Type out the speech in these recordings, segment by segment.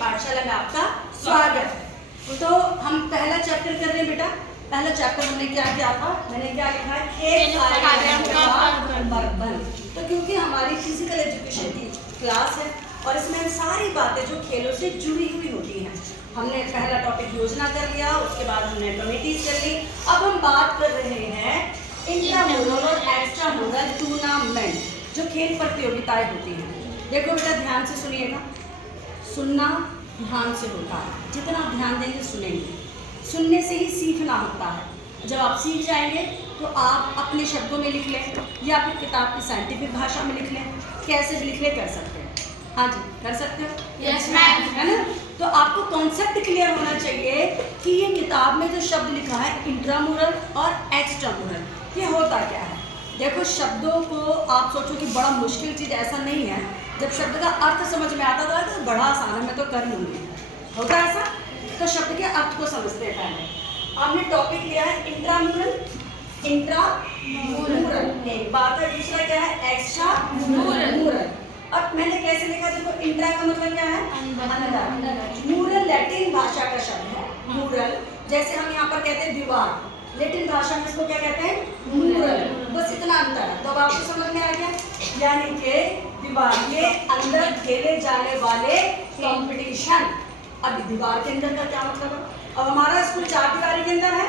पाठशाला में आपका स्वागत है। तो हम पहला चैप्टर कर रहे हैं बेटा। पहला चैप्टर हमने क्या किया था, मैंने क्या लिखा है, खेल कार्य। तो क्योंकि हमारी फिजिकल एजुकेशन की क्लास है और इसमें हम सारी बातें जो खेलों से जुड़ी हुई होती हैं, हमने पहला टॉपिक योजना कर लिया, उसके बाद हमने कमेटीज कर ली। अब हम बात कर रहे हैं इंट्रामुरल और एक्स्ट्रामुरल टूर्नामेंट, जो खेल प्रतियोगिताएं होती हैं। देखो बेटा ध्यान से सुनिएगा, सुनना ध्यान से होता है, जितना ध्यान देंगे सुनेंगे, सुनने से ही सीखना होता है। जब आप सीख जाएंगे तो आप अपने शब्दों में लिख लें या फिर किताब की साइंटिफिक भाषा में लिख लें, कैसे भी लिख ले कर सकते हैं। हाँ जी, कर सकते हो? Yes ma'am. है ना? तो आपको कॉन्सेप्ट क्लियर होना चाहिए कि ये किताब में जो शब्द लिखा है इंट्रामुरल और एक्स्ट्रामुरल, ये होता क्या है। देखो शब्दों को आप सोचो कि बड़ा मुश्किल चीज़, ऐसा नहीं है। जब शब्द का अर्थ समझ में आता था तो बड़ा आसान है, मैं तो कर लूँगी, होता है ऐसा। तो शब्द के अर्थ को समझते हैं पहले। आपने टॉपिक लिया है इंट्रामुरल, इंट्रामुरल एक बात है, दूसरा क्या है एक्स्ट्रामुरल। अब मैंने कैसे लिखा, देखो इंट्रा का मतलब क्या है, अंदर। मूरल लैटिन भाषा का शब्द है, मूरल। जैसे हम यहाँ पर कहते हैं दीवार, लैटिन भाषा में इसको क्या कहते हैं, मूरल। बस इतना अंतर है, तो अब आपको समझ में आ गया। यानी कि दीवार के अंदर खेले जाने वाले कंपटीशन। अब दीवार के अंदर का क्या मतलब है, अब हमारा स्कूल चार दीवारी के अंदर है,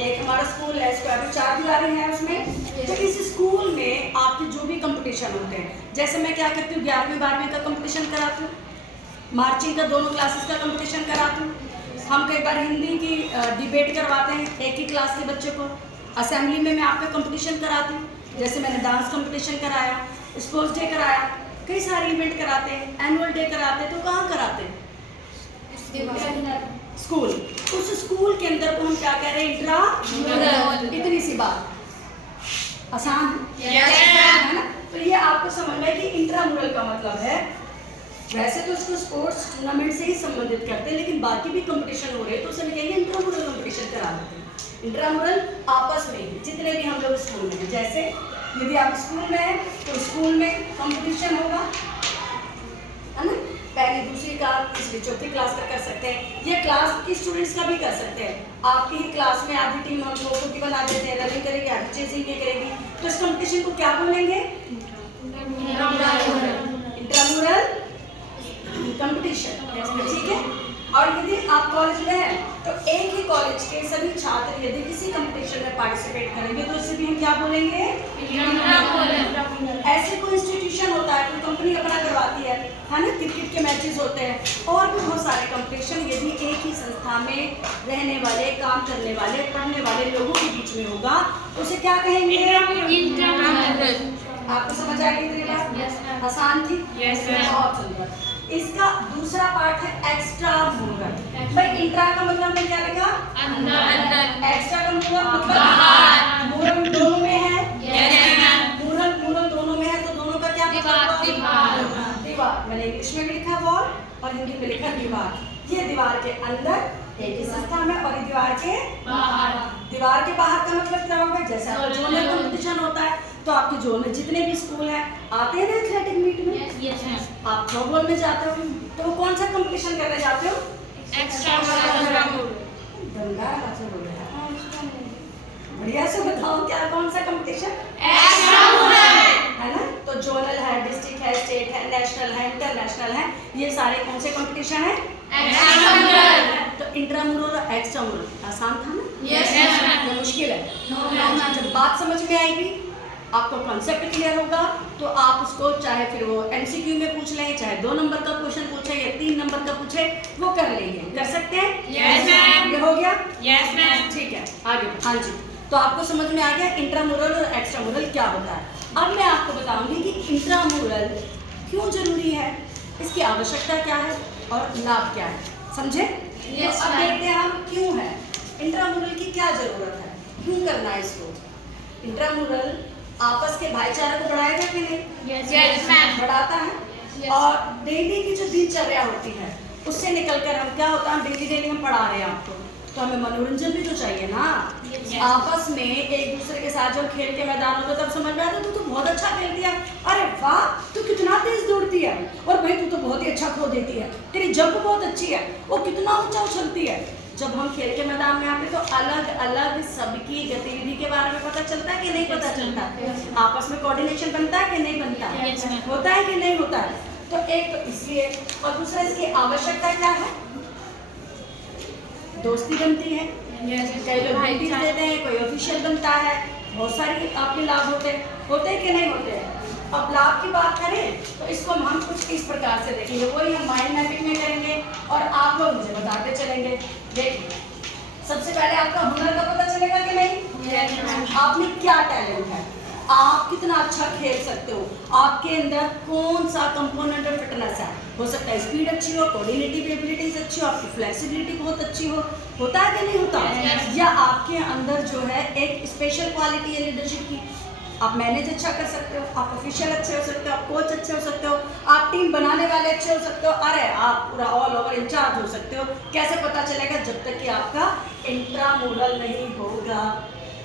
एक हमारा स्कूल है, स्क्वायर में चार दीवारें हैं उसमें। तो इस स्कूल में आपके जो भी कंपटीशन होते हैं, जैसे मैं क्या करती हूँ, 11वीं 12वीं का कंपटीशन कराती हूँ, मार्चिंग का दोनों क्लासेस का कंपटीशन कराती हूँ। हम कई बार हिंदी की डिबेट करवाते हैं एक ही क्लास के बच्चों को। असेंबली में मैं आपका कंपटीशन कराती हूँ, जैसे मैंने डांस कंपटीशन कराया, स्पोर्ट्स डे कराया, कई सारे इवेंट कराते हैं, एनुअल डे कराते हैं। तो कहाँ कराते हैं, स्कूल। उस स्कूल के अंदर को हम क्या कह रहे हैं, इंट्रामुरल। इतनी सी बात, आसान है ना। तो ये आपको समझ में कि इंट्रामुरल का मतलब है, वैसे तो इसको स्पोर्ट्स टूर्नामेंट से ही संबंधित करते हैं, लेकिन बाकी भी कंपटीशन हो रहे हैं तो उसे कहेंगे इंट्रामुरल कंपटीशन करा देते हैं। इंट्रामुरल आपस में ही जितने भी हम लोग स्कूल में हैं, जैसे यदि आप स्कूल में हैं तो स्कूल में कंपटीशन होगा, है ना, पहली दूसरी क्लास तीसरी चौथी क्लास का कर सकते हैं, ये क्लास की स्टूडेंट्स का भी कर सकते हैं। आपकी ही क्लास में आधी टीम हम लोगों की बना देते हैं, रनिंग करेगी, आधी चेजिंग की करेगी, तो इस कंपटीशन को क्या बोलेंगे, इंट्रामुरल कंपटीशन। ठीक है। और यदि आप कॉलेज में हैं तो एक ही कॉलेज के सभी छात्र यदि किसी कंपटीशन में पार्टिसिपेट करेंगे तो उसे भी हम क्या बोलेंगे, ऐसे कोई इंस्टीट्यूशन होता है, कोई कंपनी अपना करवाती है ना, क्रिकेट के मैचेस होते हैं और भी बहुत सारे कंपटीशन। यदि एक ही संस्था में रहने वाले, काम करने वाले, पढ़ने वाले लोगों के बीच में होगा तो उसे क्या कहेंगे, आपको समझ आएगी इतनी बात, आसान थी। बहुत सुंदर। इसका दूसरा पार्ट है एक्स्ट्रामुरल। भाई इंट्रा का मतलब हमने क्या लिखा, अंदर, एक्स्ट्रा का मतलब बाहर। मुरल दोनों में है, मुरल दोनों में है, तो दोनों का क्या मतलब, दीवार। मैंने इंग्लिश में भी लिखा वॉल और हिंदी में लिखा दीवार। ये दीवार के अंदर एक ही संस्था में और ये दीवार के बाहर। दीवार के बाहर का मतलब क्या होगा, जैसे आपका जोनल कंपटीशन होता है तो आपके जोन में जितने भी स्कूल हैं आते हैं ना एथलेटिक मीट में, आप थ्रोबॉल में जाते हो तो कौन सा कंपटीशन करने जाते हो, बढ़िया से बताओ क्या, कौन सा कंपटीशन, है ना। तो जोनल है, डिस्ट्रिक्ट है, स्टेट है, नेशनल है, इंटरनेशनल है, ये सारे कौन से कंपटीशन है, तो इंट्रामुरल और एक्स्ट्रामुरल। आसान था ना, तो मुश्किल है। जब बात समझ में आएगी, आपको कॉन्सेप्ट क्लियर होगा तो आप उसको चाहे फिर वो एमसीक्यू में पूछ लें, चाहे 2 नंबर का क्वेश्चन पूछे या 3 नंबर का पूछे, वो कर लेंगे, कर सकते हैं। Yes ma'am. ये हो गया, यस मैम। ठीक है, आगे। हाँ जी, तो आपको समझ में आ गया इंट्रामुरल और एक्स्ट्रामुरल क्या होता है। अब मैं आपको बताऊंगी कि इंट्रामुरल क्यों जरूरी है, इसकी आवश्यकता क्या है और लाभ क्या है, समझे। यस अब देखते हैं हम क्यों है, इंट्रामुरल की क्या जरूरत है, क्यों करना है इसको। इंट्रामुरल आपस के भाईचारे को बढ़ाएगा कि नहीं, यस मैम, बढ़ाता है। और डेली की जो दिनचर्या होती है उससे निकलकर हम क्या होता है, डेली हम पढ़ा रहे हैं आपको, तो हमें मनोरंजन भी तो चाहिए ना। आपस में एक दूसरे के साथ जब खेल के मैदान होता तब समझ में आता तो बहुत अच्छा खेल दिया, अरे वाह तू कितना तेज दौड़ती है, और भाई तू तो बहुत ही अच्छा खो देती है, तेरी जंप बहुत अच्छी है, वो कितना ऊंचा उछलती है। जब हम खेल के मैदान में आते तो अलग अलग सबकी गतिविधि के बारे में पता चलता है कि नहीं पता चलता, आपस में कोऑर्डिनेशन बनता है कि नहीं बनता, होता है कि नहीं होता है। तो एक तो इसलिए, और दूसरा इसकी आवश्यकता क्या है, दोस्ती बनती है, कई लोग ड्यूटीज देते हैं, कोई ऑफिशियल बनता है, बहुत सारे आपके लाभ होते हैं कि नहीं होते हैं। अब लाभ की बात करें तो इसको हम कुछ इस प्रकार से देखेंगे, वही हम माइंड मैपिंग में करेंगे और आप लोग मुझे बताते चलेंगे। देखिए सबसे पहले आपका हुनर का पता चलेगा कि नहीं, आप में क्या टैलेंट है, आप कितना अच्छा खेल सकते हो, आपके अंदर कौन सा कंपोनेंट ऑफ फिटनेस है। हो सकता है स्पीड अच्छी हो, कोऑर्डिनेटिव एबिलिटीज अच्छी हो, आपकी फ्लेक्सिबिलिटी बहुत अच्छी हो, होता है कि नहीं होता, या आपके अंदर जो है एक स्पेशल क्वालिटी है लीडरशिप की, आप मैनेज अच्छा कर सकते हो, आप ऑफिशियल अच्छे हो सकते हो, आप कोच अच्छे हो सकते हो, आप टीम बनाने वाले अच्छे हो सकते हो, अरे आप पूरा ऑल ओवर इंचार्ज हो सकते हो। कैसे पता चलेगा, जब तक कि आपका इंट्रामुरल नहीं होगा,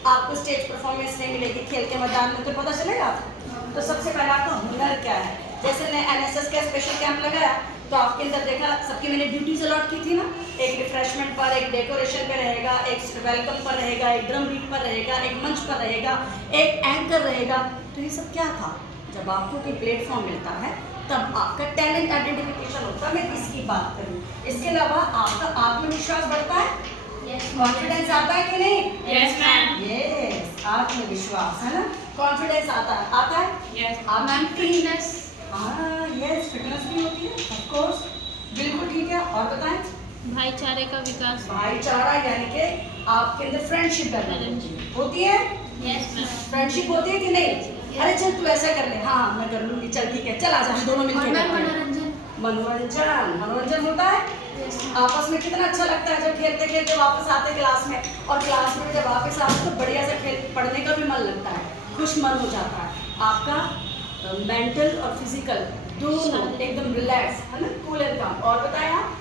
आपको स्टेज परफॉर्मेंस नहीं मिलेगी खेल के मैदान में, तो पता चलेगा आपको। तो सबसे पहले आपका हुनर क्या है, जैसे मैंने एनएसएस का स्पेशल कैंप लगाया तो आपके अंदर देखा सबकी मैंने ड्यूटीज अलॉट की थी ना, एक रिफ्रेशमेंट पर, एक डेकोरेशन पे रहेगा, एक वेलकम पर रहेगा, एक ड्रम बीट पर रहेगा, एक मंच पर रहेगा, एक एंकर रहेगा। तो ये सब क्या था, जब आपको कोई प्लेटफॉर्म मिलता है तब आपका टैलेंट आइडेंटिफिकेशन होता है। मैं इसकी बात करूँ, इसके अलावा आपका आत्मविश्वास बढ़ता है, कॉन्फिडेंस आता है कि नहीं, यस मैम, यस आत्मविश्वास है ना, कॉन्फिडेंस आता है यस मैम, फिटनेस, हाँ यस फिटनेस भी होती है ऑफ कोर्स, बिल्कुल ठीक है। और बताएं, भाईचारे का विकास, भाईचारा यानी कि आपके अंदर फ्रेंडशिप होती है, यस मैम, फ्रेंडशिप होती है कि नहीं। अरे चल तू ऐसा कर ले, हाँ मैं कर लूंगी, चल ठीक है, चल आ जा, हम दोनों मिलकर करते हैं। मनोरंजन, मनोरंजन होता है, आपस में कितना अच्छा लगता है जब खेलते खेलते वापस आते क्लास में, और क्लास में जब वापस आते तो बढ़िया से खेल पढ़ने का भी मन लगता है, खुश मन हो जाता है, आपका मेंटल और फिजिकल दोनों एकदम रिलैक्स है ना, कूल एंड काम। और बताएं आप,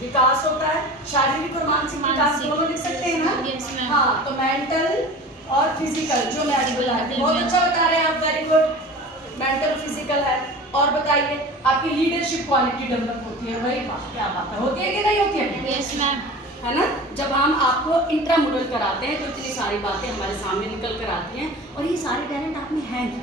विकास होता है, शारीरिक और मानसिक विकास दोनों लिख सकते हैं ना, हाँ तो मेंटल और फिजिकल जो मैं आज बता रही हूँ, बहुत अच्छा बता रहे हैं आप, वेरी गुड, मेंटल फिजिकल है। और बताइए आपकी लीडरशिप क्वालिटी डेवलप होती है, वही बात, क्या बात है, होती है कि नहीं होती है, यस मैम, है ना। जब हम आपको इंट्रामुरल कराते हैं तो इतनी सारी बातें हमारे सामने निकल कर आती हैं, और ये सारे टैलेंट आप में हैं नहीं,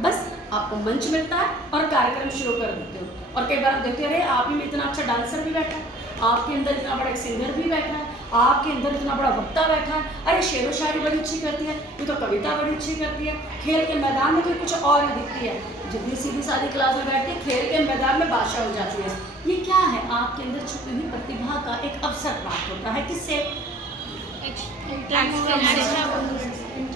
बस आपको मंच मिलता है और कार्यक्रम शुरू कर देते हो। और कई बार आप देखते हो अरे आप ही में इतना अच्छा डांसर भी बैठा है, आपके अंदर इतना बड़ा सिंगर भी बैठा है, आपके अंदर इतना बड़ा वक्ता बैठा है, अरे शेर व शायरी बड़ी अच्छी करती है, ये तो कविता बड़ी अच्छी करती है, खेल के मैदान में तो कुछ और ही दिखती है, जितनी सीधी सादी क्लास में बैठती है खेल के मैदान में बादशाह हो जाती है। ये क्या है, आपके अंदर छुपी हुई प्रतिभा का एक अवसर प्राप्त होता है, किससे,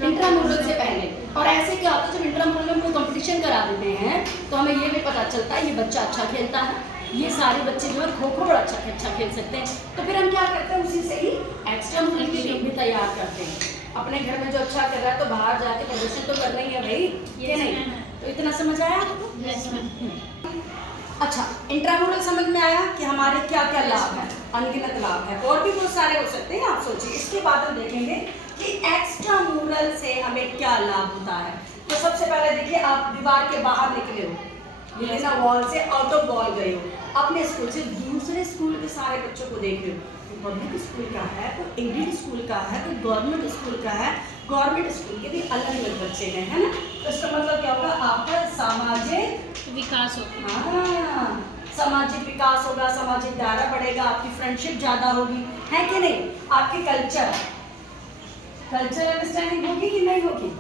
इंट्रामुरल से पहले। और ऐसे क्या होता है, जब इंट्रामुरल में कोई कंपटीशन करा देते हैं तो हमें ये भी पता चलता है ये बच्चा अच्छा खेलता है, ये सारे बच्चे जो है खो खो बड़ा अच्छा खेल सकते हैं, तो फिर हम क्या करते हैं, उसी से ही एक्स्ट्रा मुरल की टीम भी तैयार करते हैं। अपने घर में जो अच्छा कर रहा है तो बाहर जाके प्रदर्शन तो करना ही है भाई, ये नहीं, तो इतना समझ आया आपको, यस मैम, अच्छा इंट्रामुरल समझ में आया कि हमारे क्या क्या लाभ है, अनगिनत लाभ है, और भी बहुत सारे हो सकते हैं, आप सोचिए। इसके बाद हम देखेंगे कि एक्स्ट्रामुरल से हमें क्या लाभ होता है। तो सबसे पहले देखिए, आप दीवार के बाहर निकले हो, ये ना वॉल से आउट ऑफ वॉल गए हो, अपने स्कूल से दूसरे स्कूल के सारे बच्चों को देख रहे हो, कोई पब्लिक स्कूल का है, कोई एडेड स्कूल का है, कोई गवर्नमेंट स्कूल का है, गवर्नमेंट स्कूल के भी अलग अलग बच्चे हैं, है ना। तो इसका मतलब क्या होगा, आपका सामाजिक विकास होता है, हाँ, सामाजिक विकास होगा, सामाजिक दायरा बढ़ेगा, आपकी फ्रेंडशिप ज्यादा होगी, है कि नहीं। आपकी कल्चर अंडरस्टैंडिंग होगी कि नहीं होगी,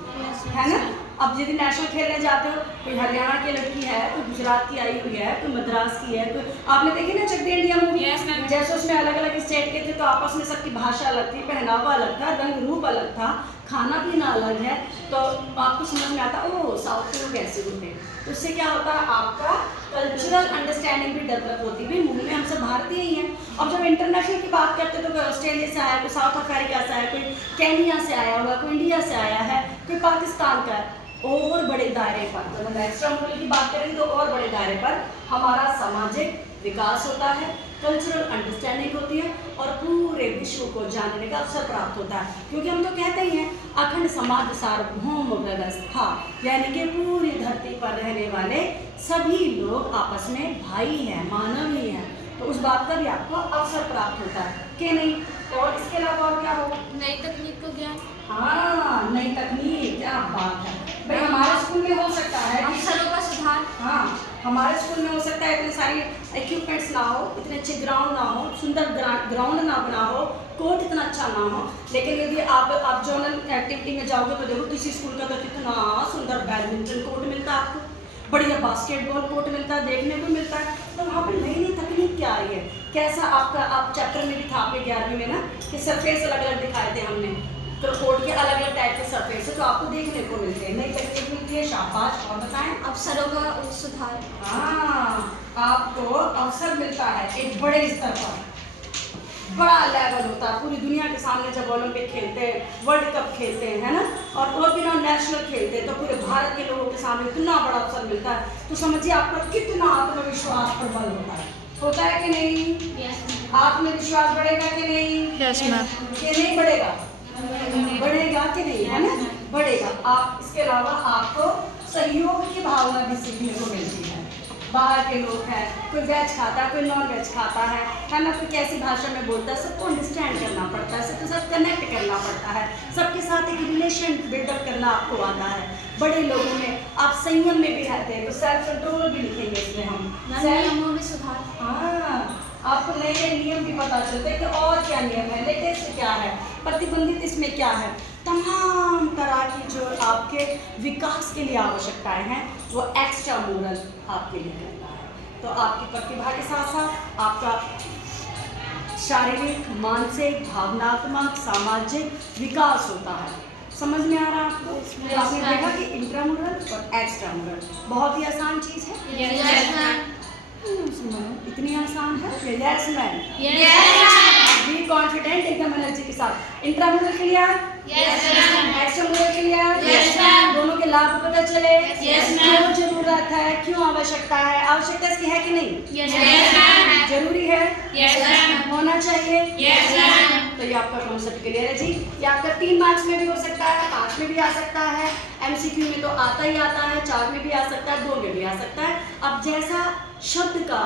है ना। अब यदि नेशनल खेलने जाते हो, कोई हरियाणा की लड़की है, कोई गुजरात की आई हुई है, कोई मद्रास की है, कोई आपने देखी ना चक दे इंडिया मूवी, जैसे उसमें अलग अलग स्टेट के थे तो आपस में सबकी भाषा अलग थी, पहनावा अलग था, रंग रूप अलग था, खाना पीना अलग है, तो आपको समझ में आता ओह साउथ के लोग ऐसे होते हैं। तो इससे क्या होता है, आपका कल्चरल अंडरस्टैंडिंग भी डेवलप होती है, मूल में हम सब भारतीय ही हैं। अब जब इंटरनेशनल की बात करते हैं तो कोई ऑस्ट्रेलिया से आया, कोई साउथ अफ्रीका से आया, कोई केन्या से आया हुआ, कोई इंडिया से आया है, कोई पाकिस्तान का है, और बड़े दायरे पर, तो मतलब एक्स्ट्रामुरल की बात करेंगे तो और बड़े दायरे पर हमारा सामाजिक विकास होता है, कल्चरल अंडरस्टैंडिंग होती है और पूरे विश्व को जानने का अवसर प्राप्त होता है। क्योंकि हम तो कहते ही हैं अखंड समाज सार्वभौम व्यवस्था, यानी कि पूरी धरती पर रहने वाले सभी लोग आपस में भाई हैं, मानव ही हैं। तो उस बात का भी आपको अवसर प्राप्त होता है कि नहीं। और इसके अलावा और क्या हो? नई तकनीक को ज्ञान। हाँ, नई तकनीक, क्या बात है भाई। हमारे स्कूल में हो सकता है कि अवसरों का सुधार। हाँ, हमारे स्कूल में हो सकता है इतने सारी इक्विपमेंट्स ना हो, इतने अच्छे ग्राउंड ना हो, सुंदर ग्राउंड ना बना हो, कोर्ट इतना अच्छा ना हो, लेकिन यदि आप जोनल एक्टिविटी में जाओगे तो देखो किसी स्कूल का तो कितना सुंदर बैडमिंटन कोर्ट मिलता है आपको, बढ़िया बास्केटबॉल कोर्ट मिलता है, देखने को मिलता है। तो वहाँ पर नई नई तकनीक क्या आ रही है, कैसा आप चैप्टर में भी था आपके 11वीं में ना कि सरफेस अलग अलग दिखाए थे हमने, तो कोर्ट के अलग अलग टाइप के सरफेस है तो आपको देखने को मिलते हैं, नई तकनीक मिलती है। शाबाश, और बताएं। अवसरों का सुधार। हाँ, आपको अवसर मिलता है एक बड़े स्तर पर, बड़ा लेवल होता है पूरी दुनिया के सामने। जब ओलंपिक खेलते हैं, वर्ल्ड कप खेलते हैं, है ना, और वो भी नेशनल खेलते हैं, तो पूरे भारत के लोगों के सामने इतना बड़ा अवसर मिलता है। तो समझिए आपका कितना आत्मविश्वास पर बल होता है कि नहीं। आत्मविश्वास बढ़ेगा कि नहीं? Yes ma'am. कि नहीं बढ़ेगा? बढ़ेगा कि नहीं, है ना, बढ़ेगा। आप इसके अलावा आपको सहयोग की भावना भी सीखने को मिलती है। बाहर के लोग हैं, कोई वेज खाता है, कोई नॉन वेज खाता है ना, कोई कैसी भाषा में बोलता है, सबको अंडरस्टैंड करना पड़ता है, सबके साथ कनेक्ट करना पड़ता है, सबके साथ एक रिलेशन बिल्डअप करना आपको आता है। बड़े लोगों में आप संयम में भी रहते हैं, तो सेल्फ कंट्रोल भी लिखेंगे इसमें हम। नियमों में सुधार। हाँ, आपको नए नए नियम भी पता चलते हैं कि और क्या नियम है, लेटेस्ट क्या है, प्रतिबंधित इसमें क्या है। तमाम तरह की जो आपके विकास के लिए आवश्यकताएं हैं वो एक्स्ट्रा मोरल आपके लिए करता है। तो आपकी प्रतिभा के साथ साथ आपका शारीरिक, मानसिक, भावनात्मक, सामाजिक विकास होता है। समझ में आ रहा है आपको? तो आपने देखा कि इंट्रामुरल और एक्स्ट्रा मुरल बहुत ही आसान चीज़ है। Yes ma'am. इतनी आसान है। Yes ma'am. Yes be confident एकदम एनर्जी के साथ। Intramural clear? Yes ma'am. Extramural clear? Yes ma'am. दोनों के लाभ पता चले? Yes ma'am. क्यों जरूरत है, क्यों आवश्यकता है, आवश्यकता इसकी है कि नहीं? Yes ma'am. जरूरी है? Yes ma'am. होना चाहिए? Yes ma'am. तो ये आपका कॉन्सेप्ट क्लियर है जी। ये आपका 3 मार्क्स में भी हो सकता है, 5 में भी आ सकता है, MCQ में तो आता ही आता है, 4 में भी आ सकता है, 2 में भी आ सकता है। अब जैसा शब्द का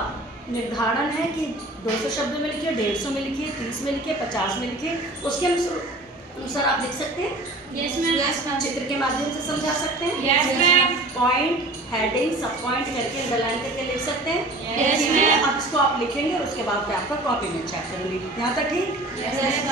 निर्धारण है कि 200 शब्द में लिखिए, 150 में लिखिए, 30 में लिखिए, 50 में लिखिए, उसके अनुसार आप लिख सकते हैं। Yes ma'am. Yes ma'am. चित्र के माध्यम से समझा सकते हैं। Yes, ma'am. पॉइंट, हेडिंग, सब पॉइंट करके अंडरलाइन करके लिख सकते हैं। Yes, ma'am. अब इसको आप लिखेंगे, उसके बाद मैं आपका कॉपी में चेक करूंगी। यहाँ तक ठीक? Yes, ma'am.